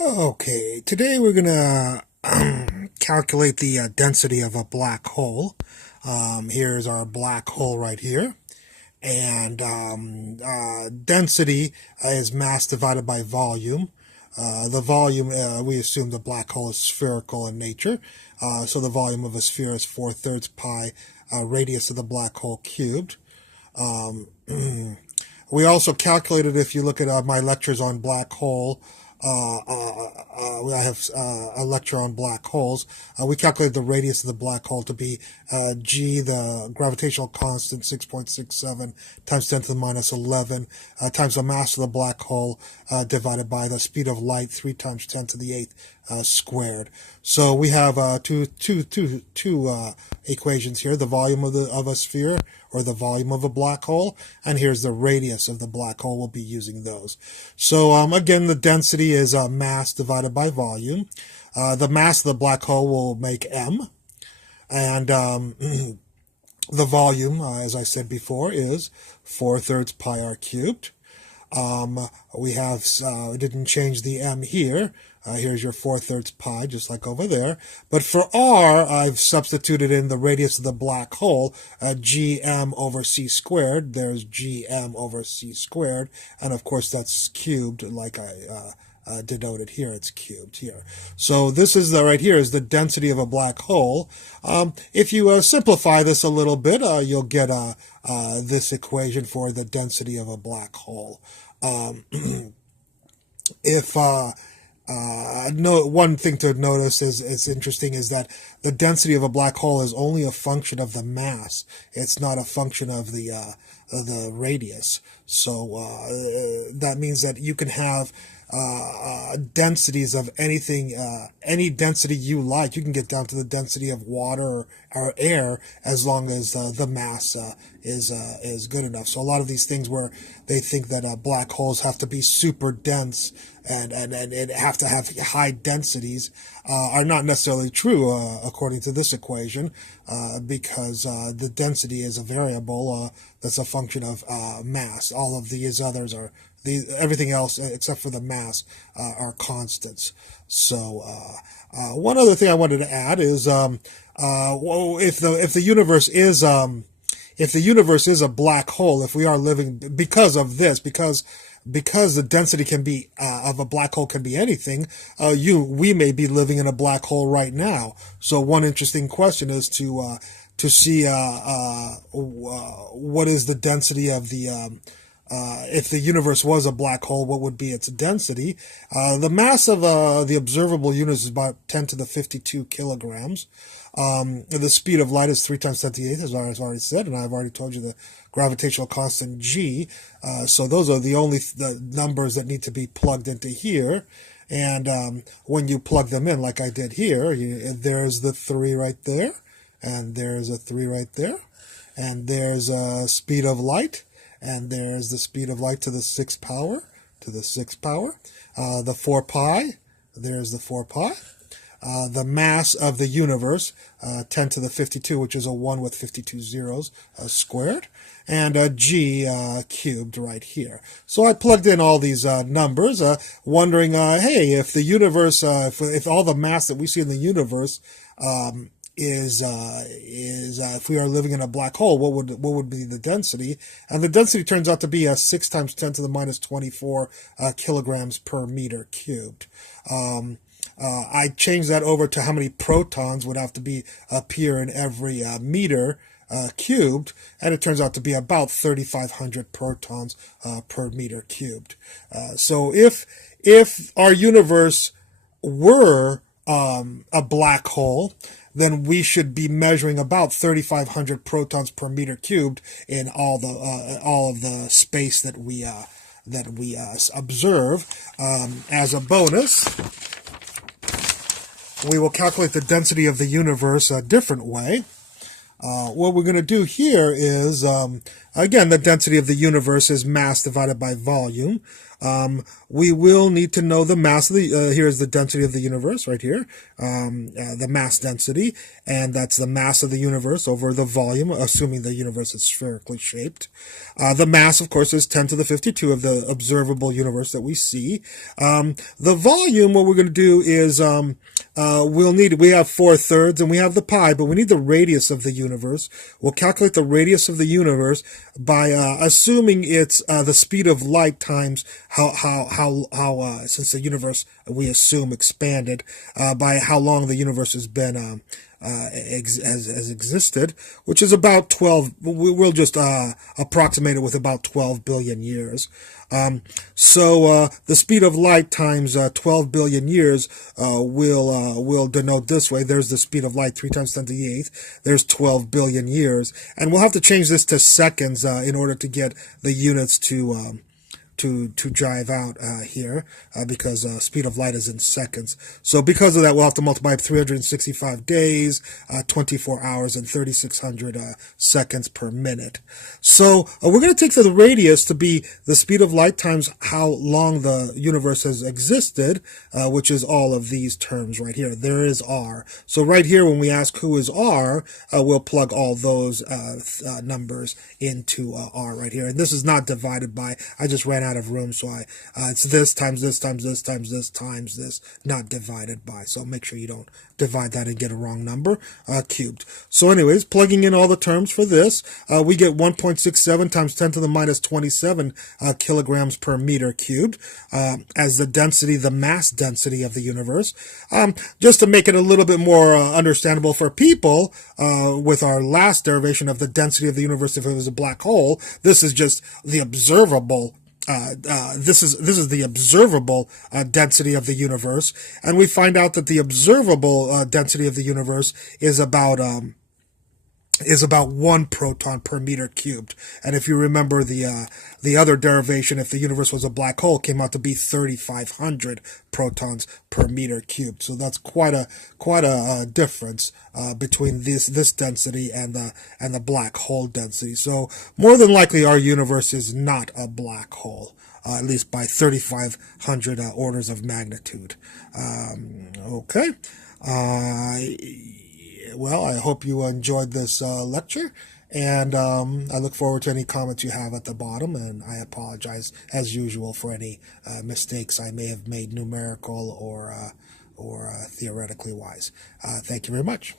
Okay, today we're going to calculate the density of a black hole. Here's our black hole right here. And density is mass divided by volume. The volume, we assume the black hole is spherical in nature. So the volume of a sphere is 4/3 pi radius of the black hole cubed. We also calculated, if you look at my lectures on black hole, I have a lecture on black holes. We calculated the radius of the black hole to be g, the gravitational constant, 6.67 times 10 to the minus 11 times the mass of the black hole divided by the speed of light, 3 times 10 to the 8th squared. So we have two equations here: the volume of a sphere, or the volume of a black hole, and here's the radius of the black hole. We'll be using those. So again, the density is mass divided by volume. The mass of the black hole will make m, and the volume, as I said before, is 4/3 pi r cubed. We didn't change the m here. Here's your 4/3 pi, just like over there. But for r, I've substituted in the radius of the black hole, gm over c squared. There's gm over c squared. And of course, that's cubed, like I denoted here. It's cubed here. So this is right here is the density of a black hole. If you simplify this a little bit, you'll get this equation for the density of a black hole. One thing to notice is interesting is that the density of a black hole is only a function of the mass. It's not a function of the radius. So that means that you can have densities of anything, any density you like. You can get down to the density of water or air, as long as the mass is good enough. So a lot of these things where they think that black holes have to be super dense and have to have high densities are not necessarily true according to this equation, because the density is a variable that's a function of mass. All of these others are everything else except for the mass are constants. So one other thing I wanted to add is if the universe is a black hole, if we are living because the density can be of a black hole can be anything, we may be living in a black hole right now. So one interesting question is to see what is the density of the if the universe was a black hole, what would be its density? The mass of the observable universe is about 10 to the 52 kilograms. The speed of light is 3 times 10 to the 8th, as I've already said, and I've already told you the gravitational constant g. So those are the only numbers that need to be plugged into here. And when you plug them in, like I did here, there's the 3 right there, and there's a 3 right there, and there's a speed of light. And there's the speed of light to the 6th power, the 4 pi, there's the 4 pi. The mass of the universe, 10 to the 52, which is a 1 with 52 zeros squared, and g cubed right here. So I plugged in all these numbers, wondering, hey, if the universe, if all the mass that we see in the universe if we are living in a black hole, what would be the density? And the density turns out to be 6 times 10 to the minus 24 kilograms per meter cubed. I changed that over to how many protons would have to appear in every meter cubed, and it turns out to be about 3,500 protons per meter cubed. So if our universe were a black hole, then we should be measuring about 3,500 protons per meter cubed in all of the space that we observe. As a bonus, we will calculate the density of the universe a different way. What we're going to do here is again, the density of the universe is mass divided by volume. We will need to know the mass of the, here's the density of the universe right here, the mass density, and that's the mass of the universe over the volume, assuming the universe is spherically shaped. The mass, of course, is 10 to the 52 of the observable universe that we see. The volume, what we're going to do is, we have 4/3 and we have the pi, but we need the radius of the universe. We'll calculate the radius of the universe by assuming it's the speed of light times how since the universe, we assume, expanded, by how long the universe has been has existed, which is about 12. We'll just approximate it with about 12 billion years. So the speed of light times 12 billion years will denote this way. There's the speed of light, 3 times 10 to the 8th. There's 12 billion years, and we'll have to change this to seconds in order to get the units to jive out here, because speed of light is in seconds. So because of that, we'll have to multiply 365 days, 24 hours, and 3,600 seconds per minute. So we're going to take the radius to be the speed of light times how long the universe has existed, which is all of these terms right here. There is R. So right here, when we ask who is R, we'll plug all those numbers into R right here. And this is not divided by, I just ran out of room, so it's this times this times this times this times this, not divided by. So make sure you don't divide that and get a wrong number, cubed. So anyways, plugging in all the terms for this, we get 1.67 times 10 to the minus 27 kilograms per meter cubed as the density, the mass density of the universe. Just to make it a little bit more understandable for people, with our last derivation of the density of the universe if it was a black hole, this is just the observable this is the observable density of the universe, and we find out that the observable density of the universe is about 1 proton per meter cubed. And if you remember, the other derivation, if the universe was a black hole, came out to be 3,500 protons per meter cubed. So that's quite a difference between this density and the black hole density. So more than likely, our universe is not a black hole, at least by 3,500 orders of magnitude. Okay. Well, I hope you enjoyed this lecture, and I look forward to any comments you have at the bottom, and I apologize, as usual, for any mistakes I may have made, numerical or theoretically wise. Thank you very much.